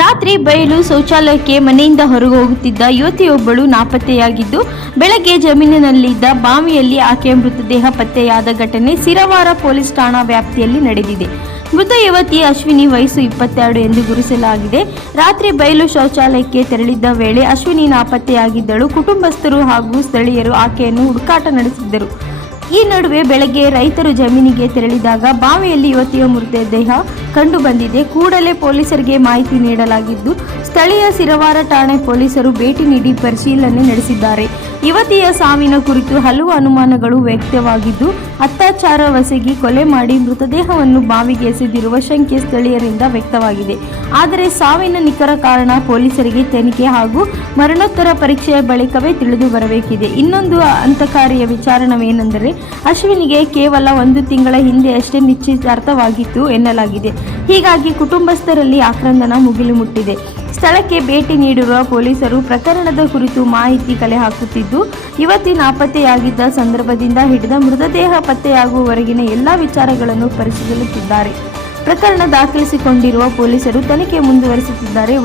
ರಾತ್ರಿ ಬಯಲು ಶೌಚಾಲಯಕ್ಕೆ ಮನೆಯಿಂದ ಹೊರಗೆ ಹೋಗುತ್ತಿದ್ದ ಯುವತಿಯೊಬ್ಬಳು ನಾಪತ್ತೆಯಾಗಿದ್ದು, ಬೆಳಗ್ಗೆ ಜಮೀನಿನಲ್ಲಿದ್ದ ಬಾವಿಯಲ್ಲಿ ಆಕೆಯ ಮೃತದೇಹ ಪತ್ತೆಯಾದ ಘಟನೆ ಸಿರವಾರ ಪೊಲೀಸ್ ಠಾಣಾ ವ್ಯಾಪ್ತಿಯಲ್ಲಿ ನಡೆದಿದೆ. ಮೃತ ಯುವತಿ ಅಶ್ವಿನಿ, ವಯಸ್ಸು 22 ಎಂದು ಗುರುತಿಸಲಾಗಿದೆ. ರಾತ್ರಿ ಬಯಲು ಶೌಚಾಲಯಕ್ಕೆ ತೆರಳಿದ್ದ ವೇಳೆ ಅಶ್ವಿನಿ ನಾಪತ್ತೆಯಾಗಿದ್ದಳು. ಕುಟುಂಬಸ್ಥರು ಹಾಗೂ ಸ್ಥಳೀಯರು ಆಕೆಯನ್ನು ಹುಡುಕಾಟ ನಡೆಸಿದ್ದರು. ಈ ನಡುವೆ ಬೆಳಗ್ಗೆ ರೈತರು ಜಮೀನಿಗೆ ತೆರಳಿದಾಗ ಬಾವಿಯಲ್ಲಿ ಯುವತಿಯ ಮೃತದೇಹ ಕಂಡು ಬಂದಿದೆ. ಕೂಡಲೇ ಪೊಲೀಸರಿಗೆ ಮಾಹಿತಿ ನೀಡಲಾಗಿದ್ದು, ಸ್ಥಳೀಯ ಸಿರವಾರ ಠಾಣೆ ಪೊಲೀಸರು ಭೇಟಿ ನೀಡಿ ಪರಿಶೀಲನೆ ನಡೆಸಿದ್ದಾರೆ. ಯುವತಿಯ ಸಾವಿನ ಕುರಿತು ಹಲವು ಅನುಮಾನಗಳು ವ್ಯಕ್ತವಾಗಿದ್ದು, ಅತ್ಯಾಚಾರವೆಸಗಿ ಕೊಲೆ ಮಾಡಿ ಮೃತದೇಹವನ್ನು ಬಾವಿಗೆ ಎಸೆದಿರುವ ಶಂಕೆ ಸ್ಥಳೀಯರಿಂದ ವ್ಯಕ್ತವಾಗಿದೆ. ಆದರೆ ಸಾವಿನ ನಿಖರ ಕಾರಣ ಪೊಲೀಸರಿಗೆ ತನಿಖೆ ಹಾಗೂ ಮರಣೋತ್ತರ ಪರೀಕ್ಷೆಯ ಬಳಿಕವೇ ತಿಳಿದು ಬರಬೇಕಿದೆ. ಇನ್ನೊಂದು ಹಂತಕಾರಿಯ ವಿಚಾರವೇನೆಂದರೆ, ಅಶ್ವಿನಿಗೆ ಕೇವಲ 1 ತಿಂಗಳ ಹಿಂದೆಯಷ್ಟೇ ನಿಶ್ಚಿತಾರ್ಥವಾಗಿತ್ತು ಎನ್ನಲಾಗಿದೆ. ಹೀಗಾಗಿ ಕುಟುಂಬಸ್ಥರಲ್ಲಿ ಆಕ್ರಂದನ ಮುಗಿಲು ಮುಟ್ಟಿದೆ. ಸ್ಥಳಕ್ಕೆ ಭೇಟಿ ನೀಡಿರುವ ಪೊಲೀಸರು ಪ್ರಕರಣದ ಕುರಿತು ಮಾಹಿತಿ ಕಲೆ ಹಾಕುತ್ತಿದ್ದು, ಯುವತಿ ನಾಪತ್ತೆಯಾಗಿದ್ದ ಸಂದರ್ಭದಿಂದ ಹಿಡಿದ ಮೃತದೇಹ ಪತ್ತೆಯಾಗುವವರೆಗಿನ ಎಲ್ಲ ವಿಚಾರಗಳನ್ನು ಪರಿಶೀಲಿಸುತ್ತಿದ್ದಾರೆ. ಪ್ರಕರಣ ದಾಖಲಿಸಿಕೊಂಡಿರುವ ಪೊಲೀಸರು ತನಿಖೆ ಮುಂದುವರಿಸುತ್ತಿದ್ದಾರೆ.